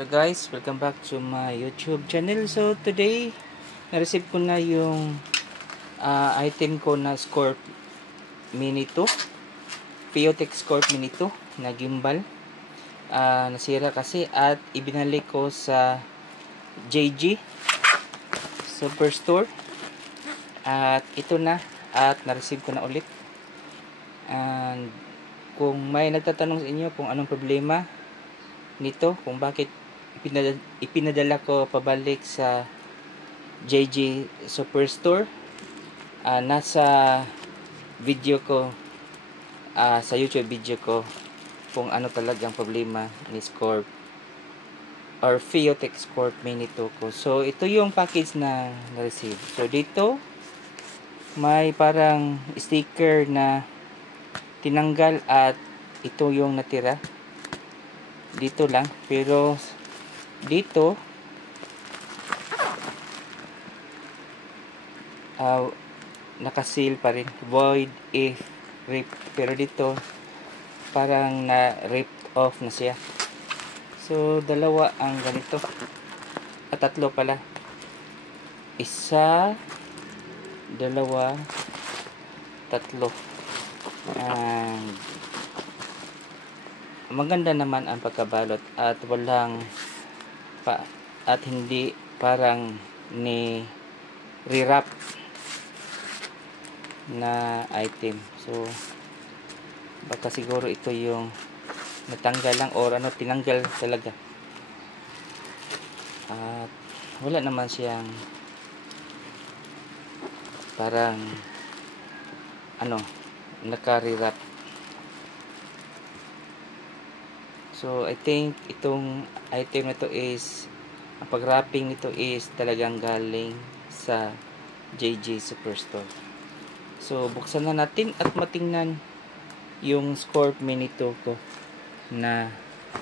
Hello guys, welcome back to my YouTube channel. So today, na-receive ko na yung item ko na Scorp Mini 2, Piotex Scorp Mini 2 na gimbal. Nasira kasi at ibinalik ko sa JG Superstore. At ito na, at na-receive ko na ulit. And kung may nagtatanong sa inyo kung anong problema nito, kung bakit ipinadala ko pabalik sa JG Superstore, nasa video ko, sa YouTube video ko, kung ano talagang problema ni Scorp or Piotex Scorp Mini 2 ko. So ito yung package na na-receive. So dito may parang sticker na tinanggal at ito yung natira dito lang, pero dito nakaseal pa rin, void if ripped, pero dito parang na ripped off na siya. So dalawa ang ganito, at tatlo pala, isa, dalawa, tatlo. And maganda naman ang pagkabalot at walang at hindi parang ni rewrap na item. So baka siguro ito yung natanggal lang or ano, tinanggal talaga. At wala naman siyang parang ano, naka-rewrap. So I think itong item na to is, ang pag-wrapping nito is talagang galing sa JG Superstore. So buksan na natin at matingnan yung Scorp Mini 2 ko na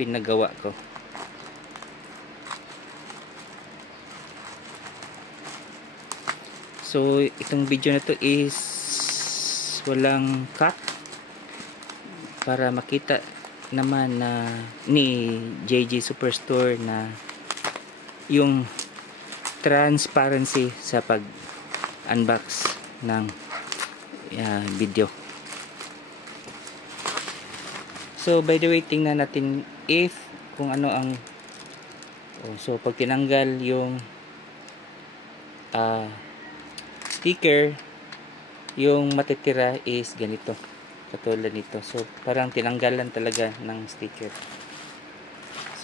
pinagawa ko. So itong video na to is walang cut para makita naman na ni JG Superstore na yung transparency sa pag unbox ng video. So by the way, tingnan natin if kung ano ang so pag tinanggal yung sticker, yung matitira is ganito, katulad nito. So parang tinanggalan talaga ng sticker.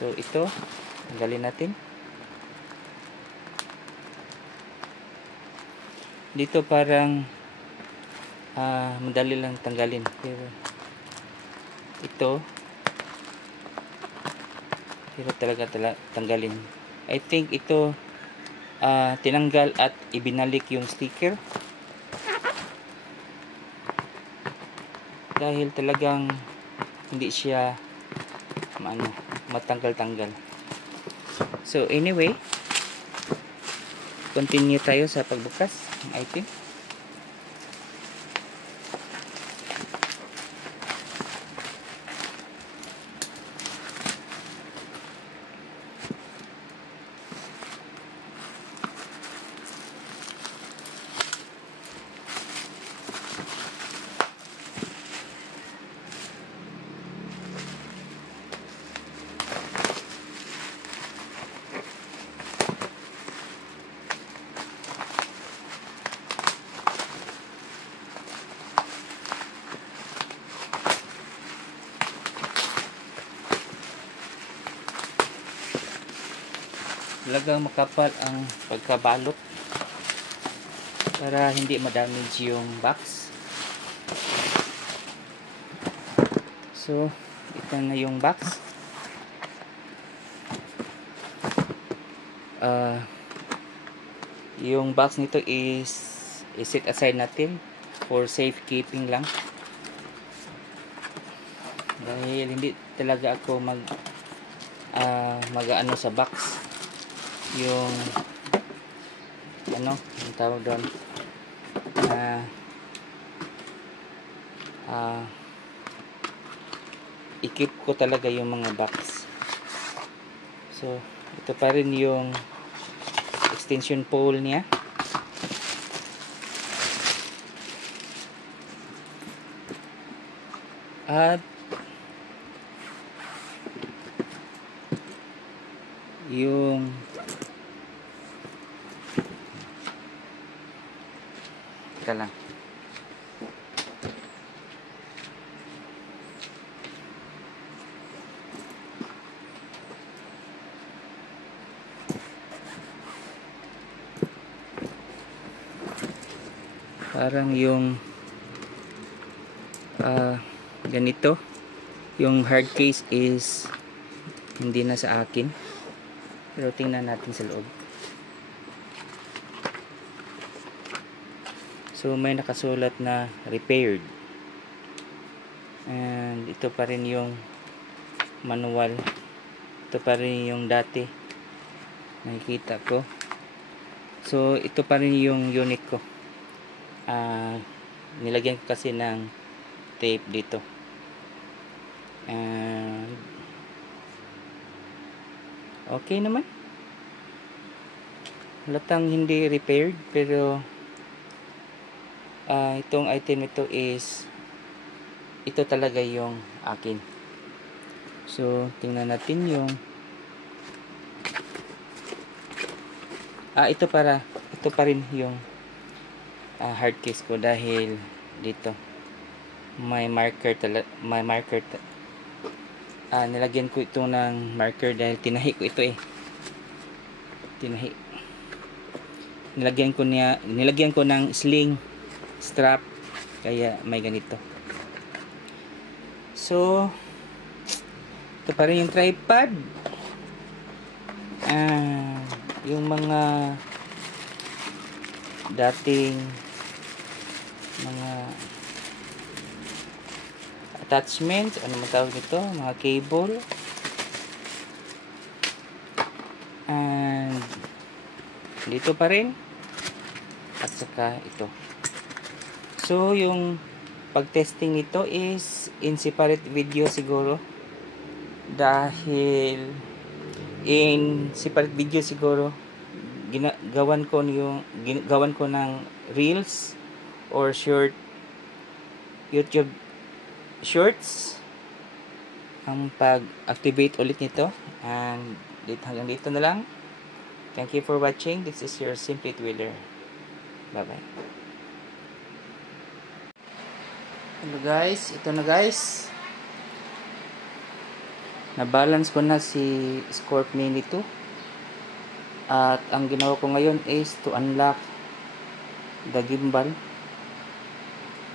So ito, tanggalin natin. Dito parang madali lang tanggalin, pero ito hirap talaga tanggalin. I think ito tinanggal at ibinalik yung sticker dahil talagang hindi siya matanggal-tanggal. So anyway, continue tayo sa pagbukas ng item. Talagang makapal ang pagkabalot para hindi ma-damage yung box. So ito na yung box. Yung box nito is set aside natin for safekeeping lang, dahil hindi talaga ako mag-ano sa box, yung ano, yung tawag doon, i-keep ko talaga yung mga box. So ito pa rin yung extension pole niya. At yung teka lang, parang yung ganito yung hard case is hindi na sa akin, pero tingnan natin sa loob. So may nakasulat na repaired, and ito pa rin yung manual, ito pa rin yung dati nakikita ko. So ito pa rin yung unit ko. Nilagyan ko kasi ng tape dito, and okay naman, halatang hindi repaired, pero itong item ito is ito talaga yung akin. So tingnan natin yung ito pa rin yung hard case ko, dahil dito may marker nilagyan ko ito ng marker dahil tinahi ko ito nilagyan ko ng sling strap, kaya may ganito. So ito pa rin yung tripod, yung mga dating mga attachments, ano man tawag ito, mga cable, and dito pa rin, at saka ito. So yung pag-testing ito is in separate video siguro, dahil in separate video siguro gawan ko ng reels or short YouTube shorts ang pag-activate ulit nito. And hanggang dito na lang. Thank you for watching. This is your Simply Twiller. Bye bye. Hello guys, ito na guys, na-balance ko na si Scorp Mini 2, at ang ginawa ko ngayon is to unlock the gimbal.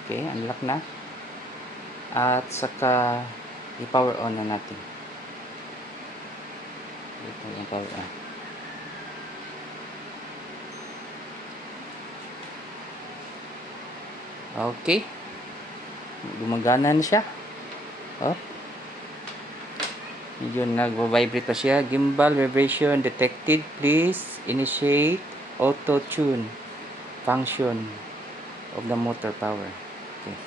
Okay, unlock na, at saka i-power on na natin. Ito yung power on. Okay, gumagana na siya. Medyo nag-vibrate pa siya. Gimbal vibration detected. Please initiate auto tune function of the motor power. Okay.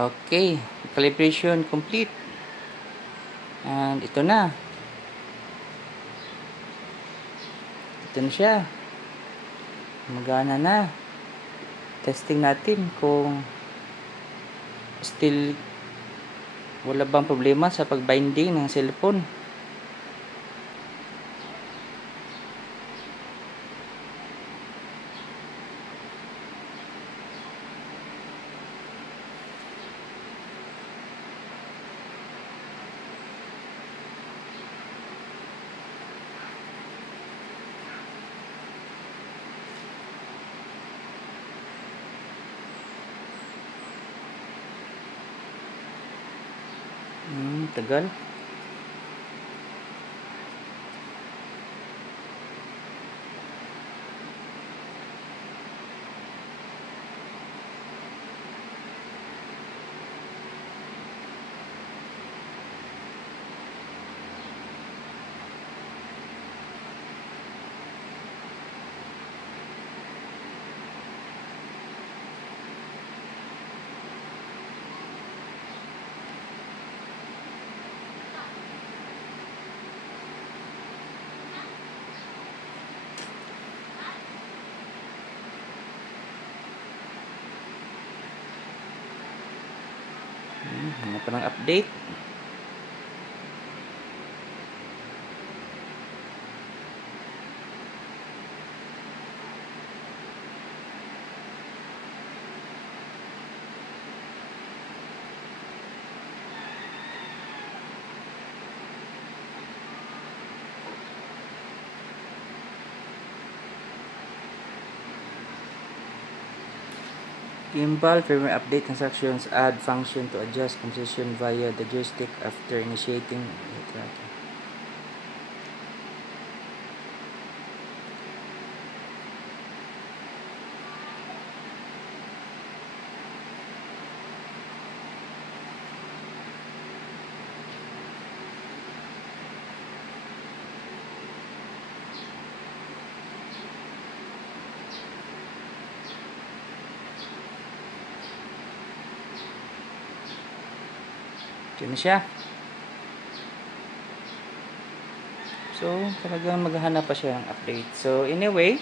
Okay, calibration complete. And ito na. Ito na siya. Magana na. Testing natin kung still wala bang problema sa pag-binding ng cellphone. Tagal. Hanap pa ng update. Gimbal firmware update transactions add function to adjust composition via the joystick after initiating tracking. Ito na siya. So, talagang maghahanap pa siya ng update. So, anyway,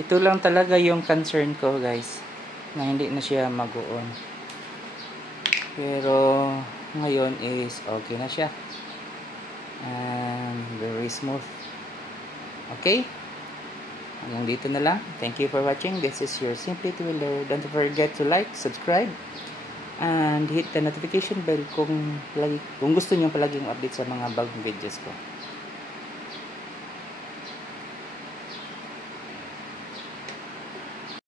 ito lang talaga yung concern ko, guys, na hindi na siya mag-on. Pero, ngayon is okay na siya. And very smooth. Okay? Hanggang dito na lang. Thank you for watching. This is your Simply Twiller. Don't forget to like, subscribe, and hit the notification bell kung gusto niyo palaging update sa mga bagong videos ko.